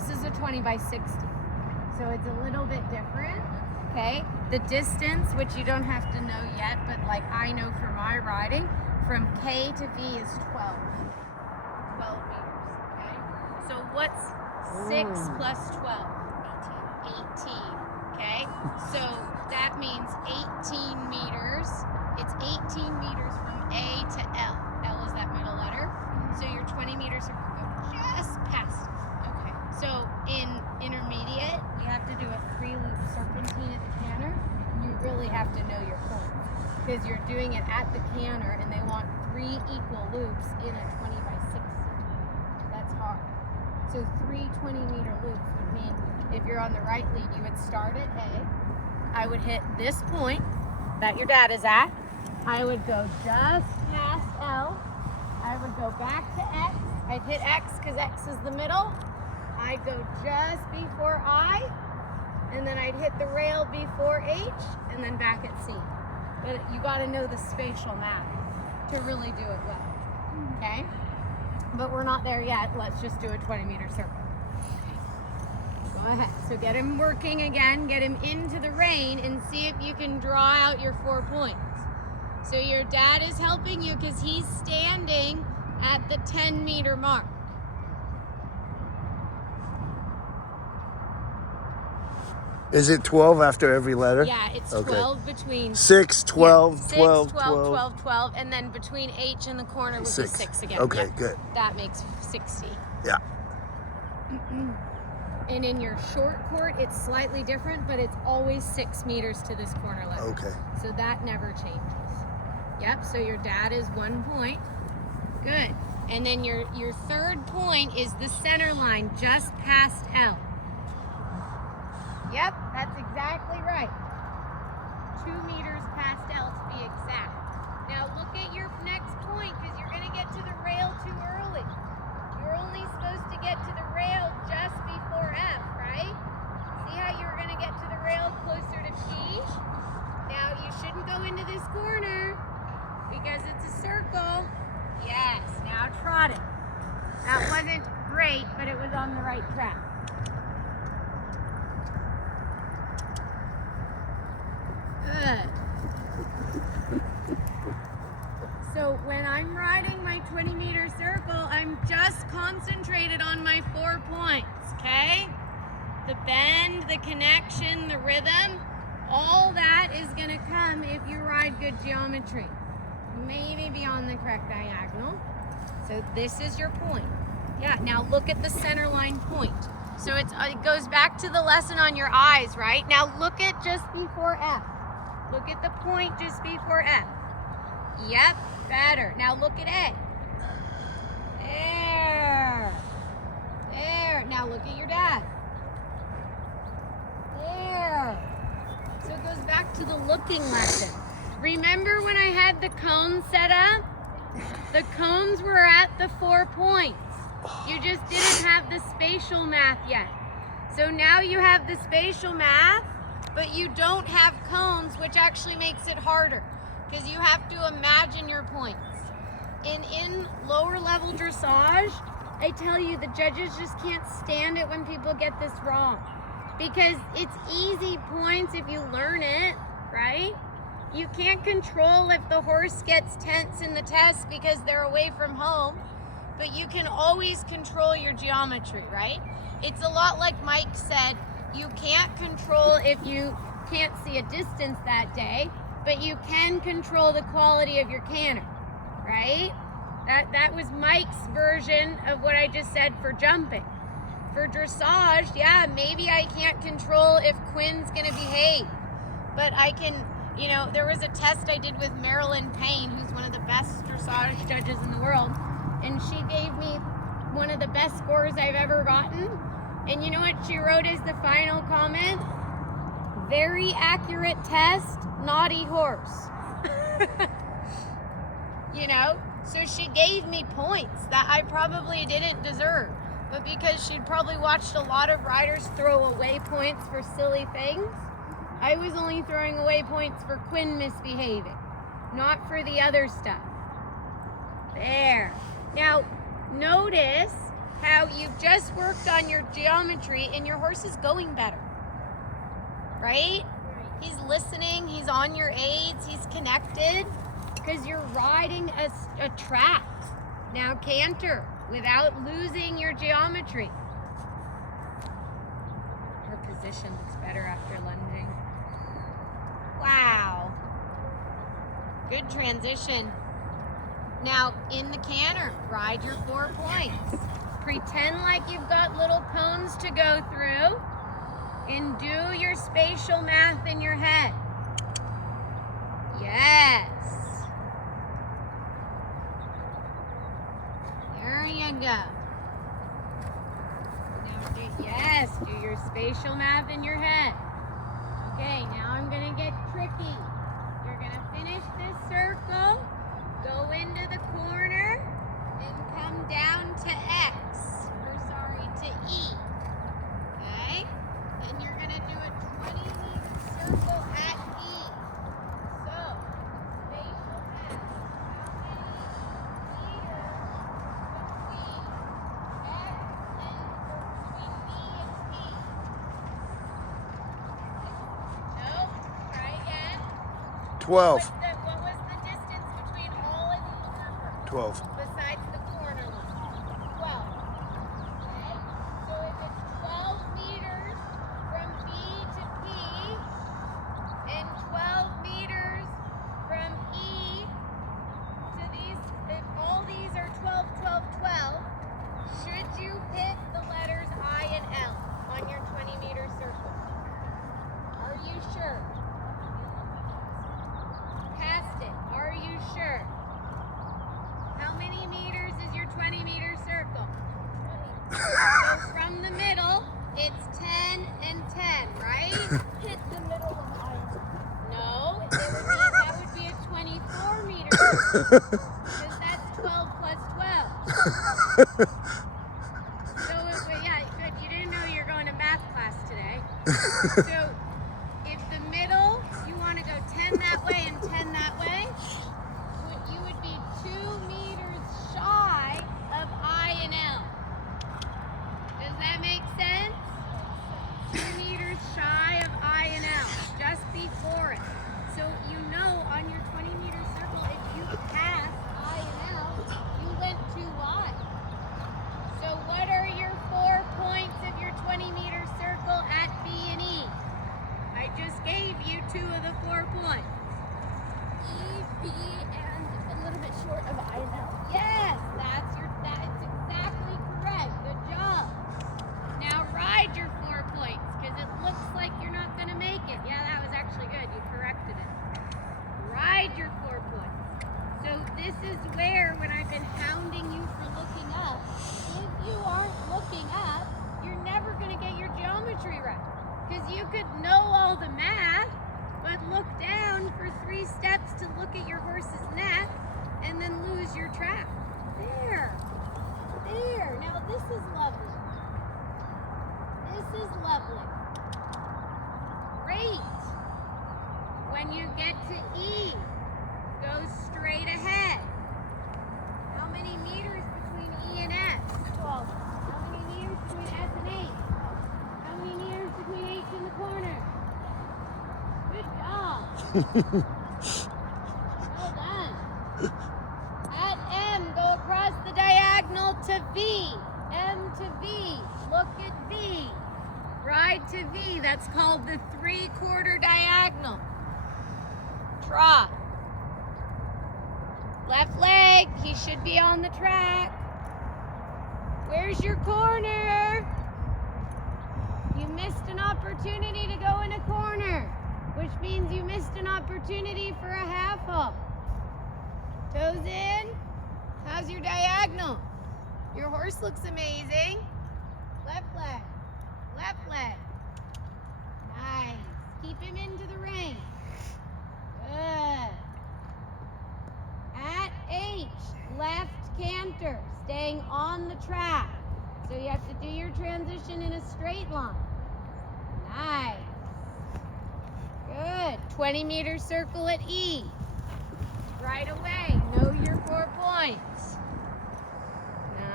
this is a 20 by 60. So it's a little bit different, okay? The distance, which you don't have to know yet, but like I know for my riding, from K to V is 12. 12 meters, okay? So what's 6 plus 12? 18, okay? So that means 18 meters. It's 18 meters from A to L. L is that middle letter. So your 20 meters are just past. Okay. So in intermediate, you have to do a 3-loop serpentine at the canter. You really have to know your points because you're doing it at the canter and they want 3 equal loops in a 20 by 60. That's hard. So 3 20-meter loops would mean if you're on the right lead, you would start at A. I would hit this point that your dad is at. I would go just past L. I would go back to X. I'd hit X because X is the middle. I'd go just before I, and then I'd hit the rail before H, and then back at C. But you got to know the spatial map to really do it well, okay? But we're not there yet. Let's just do a 20-meter circle. Go ahead. So get him working again. Get him into the rain and see if you can draw out your 4 points. So your dad is helping you because he's standing at the 10-meter mark. Is it 12 after every letter? Yeah, it's 12 between 6, 12, 6, 12, 12, 12, and then between H and the corner would be 6 again. Okay, yeah. good. That makes 60. Yeah. And in your short court, it's slightly different, but it's always 6 meters to this corner letter. Okay. So that never changes. Yep, so your dad is 1 point. Good. And then your third point is the center line just past L. Yep, that's exactly right. 2 meters past L to be exact. Now look at your next point because you're going to get to the rail too early. You're only supposed to get to the rail just before F, right? See how you were going to get to the rail closer to P? Now you shouldn't go into this corner because it's a circle. Yes, now trot it. That wasn't great, but it was on the right track. Good. So when I'm riding my 20-meter circle, I'm just concentrated on my 4 points, okay? The bend, the connection, the rhythm, all that is gonna come if you ride good geometry. Maybe beyond the correct diagonal. So this is your point. Yeah, now look at the center line point. So it goes back to the lesson on your eyes, right? Now look at just before F. Look at the point just before F. Yep, better. Now look at A. There. There. Now look at your dad. There. So it goes back to the looking lesson. Remember when I had the cones set up? The cones were at the 4 points. You just didn't have the spatial math yet. So now you have the spatial math, but you don't have cones, which actually makes it harder because you have to imagine your points. In lower level dressage, I tell you, the judges just can't stand it when people get this wrong because it's easy points if you learn it, right? You can't control if the horse gets tense in the test because they're away from home, but you can always control your geometry, right? It's a lot like Mike said, you can't control if you can't see a distance that day, but you can control the quality of your canter, right? That was Mike's version of what I just said for jumping. For dressage, yeah, maybe I can't control if Quinn's gonna behave, but I can, you know, there was a test I did with Marilyn Payne, who's one of the best dressage judges in the world, and she gave me one of the best scores I've ever gotten. And you know what she wrote as the final comment? Very accurate test, naughty horse. You know? So she gave me points that I probably didn't deserve. But because she'd probably watched a lot of riders throw away points for silly things, I was only throwing away points for Quinn misbehaving, not for the other stuff. There. Now, notice how you've just worked on your geometry and your horse is going better, right? He's listening, he's on your aids, he's connected, because you're riding a track. Now canter without losing your geometry. Her position looks better after lunging. Wow. Good transition. Now in the canter, ride your 4 points. Pretend like you've got little cones to go through and do your spatial math in your head. Yes. There you go. Now do your spatial math in your head. Okay, now I'm gonna get tricky. You're gonna finish this circle, go into the corner, and come down to X. To E. Okay? Then you're gonna do a 20-meter circle at E. So, spatial math. How many meters between X and between B and P? Nope. Try again. 12. What was the distance between all of these numbers? 12. Besides the corner one. 12. Okay? So if it's 12 meters from B to P and 12 meters from E to these, if all these are 12, 12, 12, should you hit the letters I and L on your 20-meter circle? Are you sure? Past it. Are you sure? How many meters is your 20-meter circle? So from the middle, it's 10 and 10, right? Hit the middle of I. No, that would be a 24-meter circle, because that's 12 plus 12. So, yeah, good. You didn't know you were going to math class today. So, if the middle, you want to go 10 that way and 10 that way, you would be 2 meters shy of I and L. Does that make sense? 2 meters shy of I and L, just before it. So you know on your 20-meter circle, if you pass I and L, you went too wide. So what are your 4 points of your 20-meter circle at B and E? I just gave you 2 of the 4 points. E, B, and a little bit short of I and L. Yes, that's exactly correct. Good job. Now ride your 4 points, because it looks like you're not going to make it. Yeah, that was actually good. You corrected it. Ride your 4 points. So this is where, when I've been hounding you for looking up, if you aren't looking up, you're never going to get your geometry right. Because you could know all the math, but look down for 3 steps to look at your horse's neck and then lose your track. There. There. Now this is lovely. This is lovely. Great. When you get to E, go straight ahead. How many meters between E and S? 12. How many meters between S and H? How many meters between H and the corner? Good job. Well done. At M, go across the diagonal to V. M to V. Look at V. Ride to V. That's called the 3/4 diagonal. Trot. Left leg. He should be on the track. Where's your corner? You missed an opportunity to go in a corner, which means you missed an opportunity for a half hop. Toes in. How's your diagonal? Your horse looks amazing. Left leg. Left leg. Nice. Keep him into the rein. Good. At H, left canter, staying on the track. So you have to do your transition in a straight line. Nice. Good. 20-meter circle at E. Right away. Know your 4 points.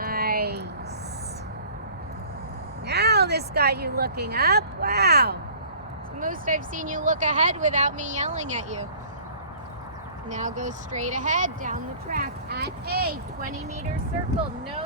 Nice. Well, this got you looking up. Wow. It's the most I've seen you look ahead without me yelling at you. Now go straight ahead down the track at a 20-meter circle. No